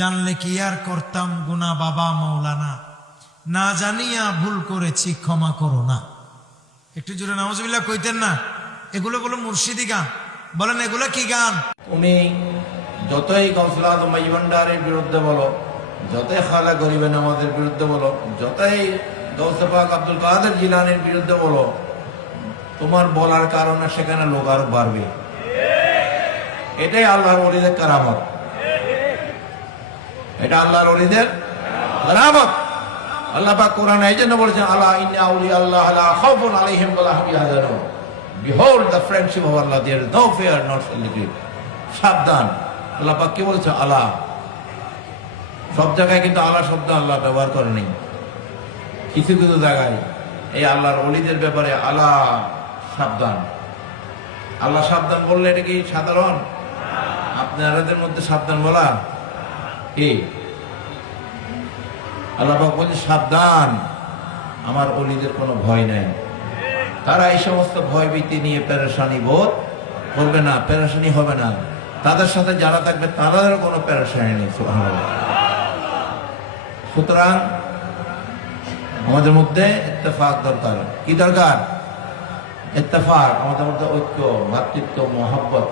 জানলে কি আর করতাম গুনাহ বাবা মাওলানা, না জানিয়া ভুল করেছি ক্ষমা করো না। একটু জোরে নাউজুবিল্লাহ কইতেন না? এগুলো বলো মুর্শিদি গান। বলেন এগুলো কি গান? তুমি যতই গৌসুল আজম ভান্ডারের বিরুদ্ধে বলো, যতই খালা গরিবে নামাজের বিরুদ্ধে বলো, যতই গৌসে পাক আব্দুল কাদের জিলানির বিরুদ্ধে বলো, তোমার বলার কারণে সেখানে লোক আরো বাড়বে। এটাই আল্লাহর ওলিদের কারামত, এটা আল্লাহর ওলিদের কারামত। আল্লাহ পাক কোরআনে এই জন্য বলেছেন, আলা ইন্না আউলিয়া আল্লাহ লা খাউফুন আলাইহিম ওয়া লা হুম ইয়াহজানুন। Behold the friendship of Allah, there is no fear nor solitude. সাবধান। আল্লাহ পাক কি বলেছে? আলা। সব জায়গায় কিন্তু আলা শব্দ আল্লাহ ব্যবহার করে নেই, কিছু কিছু জায়গায় এই আল্লাহর ওলিদের ব্যাপারে আলা সাবধান। আল্লাহ সাবধান বললে এটা কি সাধারণ? আপনাদের মধ্যে সাবধান বলা কি? আল্লাহ পাক বলছে সাবধান, আমার ওলিদের কোনো ভয় নাই। তারা এই সমস্ত ভয়ভীতি নিয়ে পেরেশানি বোধ করবে না, পেরেশানি হবে না। তাদের সাথে যারা থাকবে তাদেরও কোনো পেরেশানি নেই। সুবহানাল্লাহ। সুতরাং আমাদের মধ্যে ইত্তেফাক দরকার। কি দরকার? ইত্তেফাক, আমাদের মধ্যে ঐক্য, ভ্রাতৃত্ব, মহব্বত।